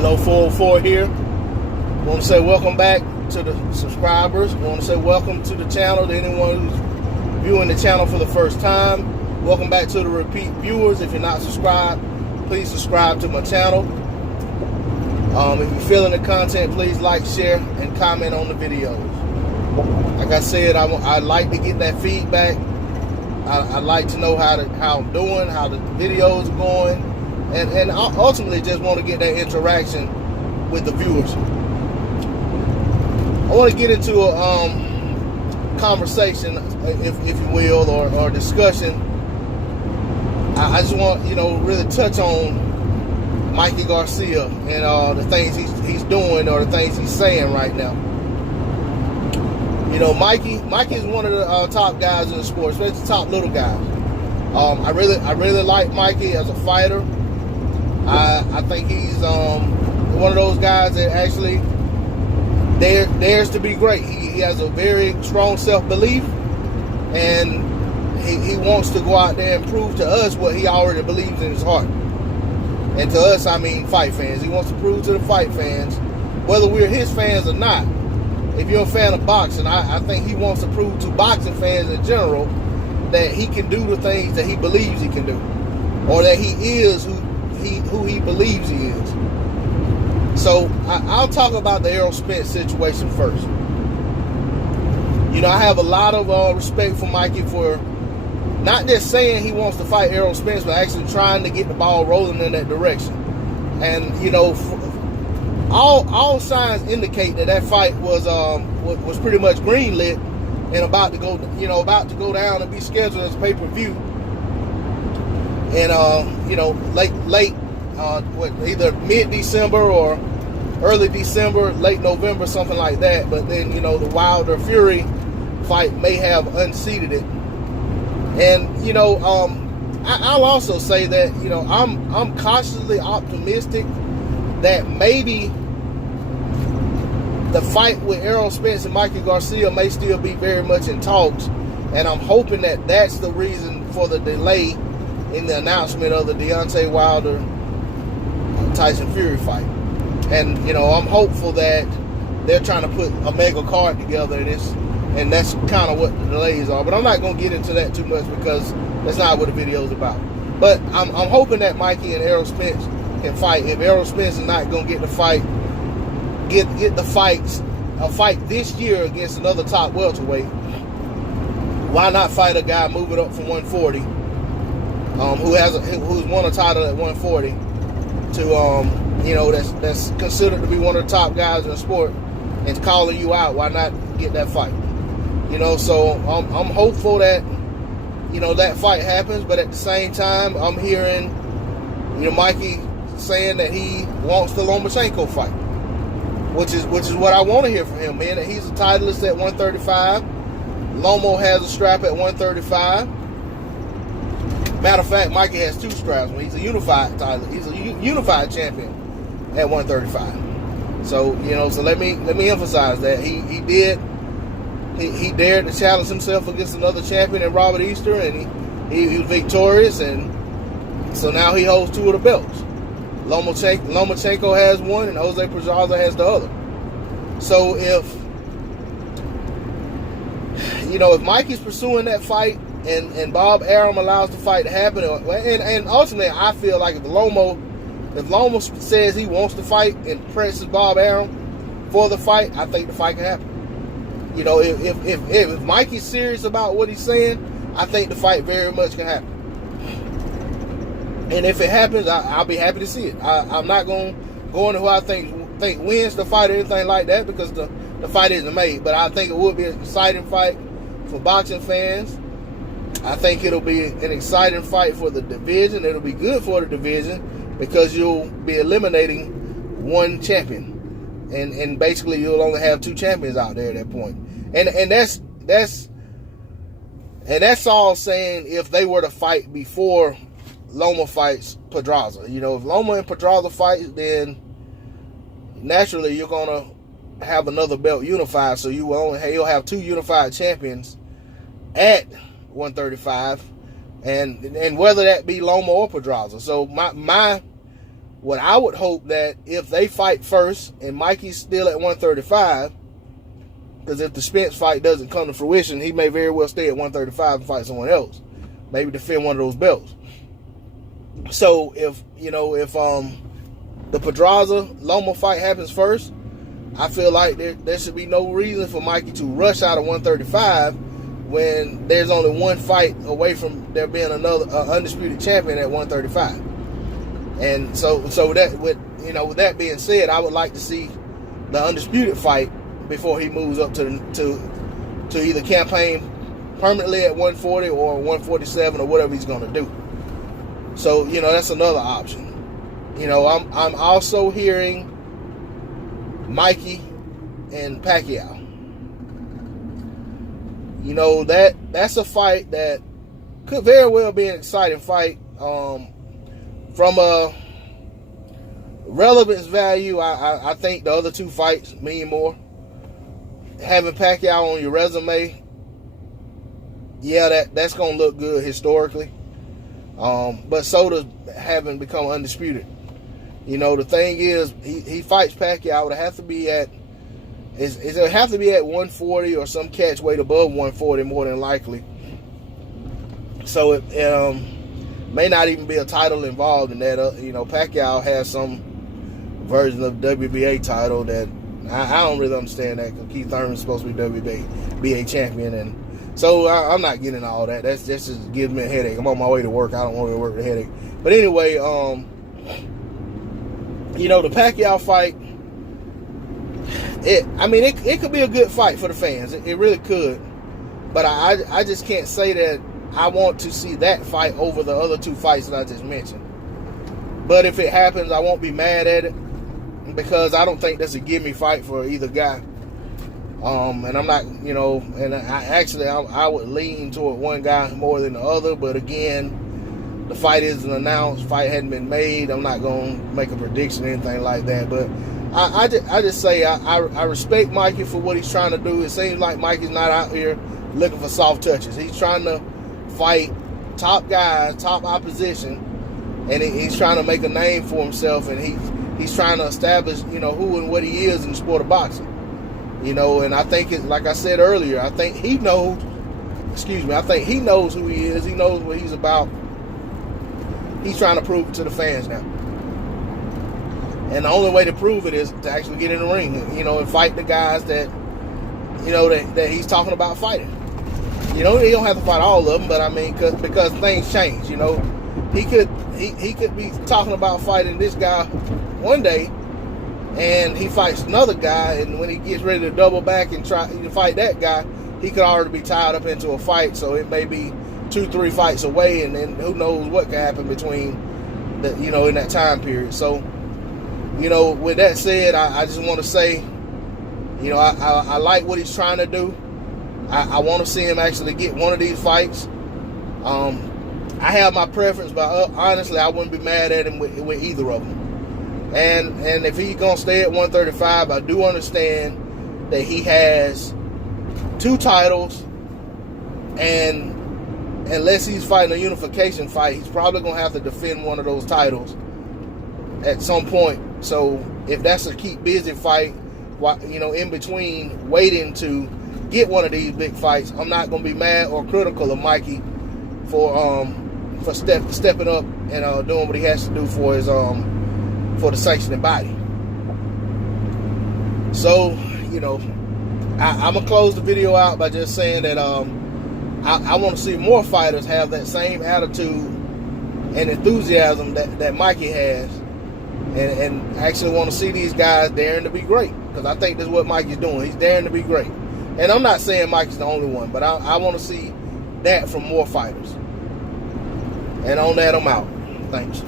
Kilo 404 here. I want to say welcome back to the subscribers. I want to say welcome to the channel to anyone who's viewing the channel for the first time. Welcome back to the repeat viewers. If you're not subscribed, please subscribe to my channel. If you're feeling the content, please like, share, and comment on the videos. Like I said, I like to get that feedback. I like to know how I'm doing, how the videos are going, and I ultimately just want to get that interaction with the viewers. I want to get into a conversation, if you will, or discussion. I just want really touch on Mikey Garcia and the things he's doing or the things he's saying right now. Mikey is one of the top guys in the sport, especially the top little guys. I really like Mikey as a fighter. I think he's one of those guys that actually dares to be great. He has a very strong self-belief, and he wants to go out there and prove to us what he already believes in his heart. And to us, I mean fight fans. He wants to prove to the fight fans, whether we're his fans or not. If you're a fan of boxing, I think he wants to prove to boxing fans in general that he can do the things that he believes he can do, or that he is who he believes he is. So I'll talk about the Errol Spence situation first. I have a lot of respect for Mikey for not just saying he wants to fight Errol Spence, but actually trying to get the ball rolling in that direction. And all signs indicate that fight was pretty much greenlit and about to go down and be scheduled as pay-per-view. And late either mid-December or early December, late November, something like that. But then the Wilder Fury fight may have unseated it. And I'll also say that I'm cautiously optimistic that maybe the fight with Errol Spence and Mikey Garcia may still be very much in talks, and I'm hoping that that's the reason for the delay in the announcement of the Deontay Wilder Tyson Fury fight. And I'm hopeful that they're trying to put a mega card together in this, and that's kind of what the delays are. But I'm not going to get into that too much because that's not what the video is about. But I'm hoping that Mikey and Errol Spence can fight. If Errol Spence is not going to get the fight, get a fight this year against another top welterweight, why not fight a guy moving up from 140, who's won a title at 140, to that's considered to be one of the top guys in the sport, and calling you out? Why not get that fight? So I'm hopeful that that fight happens. But at the same time, I'm hearing Mikey saying that he wants the Lomachenko fight, which is what I want to hear from him, man. That he's a titleist at 135. Lomo has a strap at 135. Matter of fact, Mikey has two straps. He's a unified title. He's a unified champion at 135. So so let me emphasize that he dared to challenge himself against another champion at Robert Easter, and he was victorious, and so now he holds two of the belts. Lomachenko has one, and Jose Pedraza has the other. So if Mikey's pursuing that fight, and Bob Arum allows the fight to happen, and ultimately I feel like if Lomo says he wants to fight and presses Bob Arum for the fight, I think the fight can happen. If Mikey's serious about what he's saying, I think the fight very much can happen. And if it happens, I'll be happy to see it. I'm not going to go into who I think wins the fight or anything like that, because the fight isn't made. But I think it will be an exciting fight for boxing fans. I think it'll be an exciting fight for the division. It'll be good for the division because you'll be eliminating one champion. And basically you'll only have two champions out there at that point. And that's all saying if they were to fight before Loma fights Pedraza. If Loma and Pedraza fight, then naturally you're gonna have another belt unified, so you'll have two unified champions at 135, and whether that be Loma or Pedraza. So my what I would hope that if they fight first and Mikey's still at 135, because if the Spence fight doesn't come to fruition, he may very well stay at 135 and fight someone else, maybe defend one of those belts. So if the Pedraza Loma fight happens first, I feel like there should be no reason for Mikey to rush out of 135 when there's only one fight away from there being another undisputed champion at 135. And so that with that being said, I would like to see the undisputed fight before he moves up to either campaign permanently at 140 or 147 or whatever he's going to do. So that's another option. I'm also hearing Mikey and Pacquiao. That's a fight that could very well be an exciting fight. From a relevance value, I think the other two fights mean more. Having Pacquiao on your resume, yeah, that's going to look good historically. But so does having become undisputed. The thing is, he fights Pacquiao. It'll have to be at 140 or some catch weight above 140 more than likely. So it may not even be a title involved in that. Pacquiao has some version of WBA title that I don't really understand that, because Keith Thurman's supposed to be WBA champion, and so I'm not getting all that. That's just gives me a headache. I'm on my way to work. I don't want to work with a headache. But anyway, the Pacquiao fight, it could be a good fight for the fans. It really could. But I just can't say that I want to see that fight over the other two fights that I just mentioned. But if it happens, I won't be mad at it, because I don't think that's a gimme fight for either guy. And I'm not, and I would lean toward one guy more than the other. But again, the fight isn't announced, fight hadn't been made. I'm not going to make a prediction or anything like that. But I just say I respect Mikey for what he's trying to do. It seems like Mikey's not out here looking for soft touches. He's trying to fight top guys, top opposition, and he's trying to make a name for himself, and he's trying to establish, who and what he is in the sport of boxing. And I think like I said earlier, I think he knows who he is. He knows what he's about. He's trying to prove it to the fans now. And the only way to prove it is to actually get in the ring, and fight the guys that, that he's talking about fighting. He don't have to fight all of them, but because things change. He could be talking about fighting this guy one day, and he fights another guy, and when he gets ready to double back and try to fight that guy, he could already be tied up into a fight. So it may be 2-3 fights away, and then who knows what can happen between in that time period. So with that said, I just want to say, I like what he's trying to do. I want to see him actually get one of these fights. I have my preference, but honestly, I wouldn't be mad at him with either of them. And if he's going to stay at 135, I do understand that he has 2 titles, and unless he's fighting a unification fight, he's probably going to have to defend one of those titles at some point. So if that's a keep busy fight, in between waiting to get one of these big fights, I'm not going to be mad or critical of Mikey for stepping up and doing what he has to do for his for the sanctioning body. So I'm gonna close the video out by just saying that I want to see more fighters have that same attitude and enthusiasm that Mikey has, and actually want to see these guys daring to be great, because I think that's what Mikey's doing. He's daring to be great. And I'm not saying Mikey's the only one, but I want to see that from more fighters. And on that, I'm out. Thanks.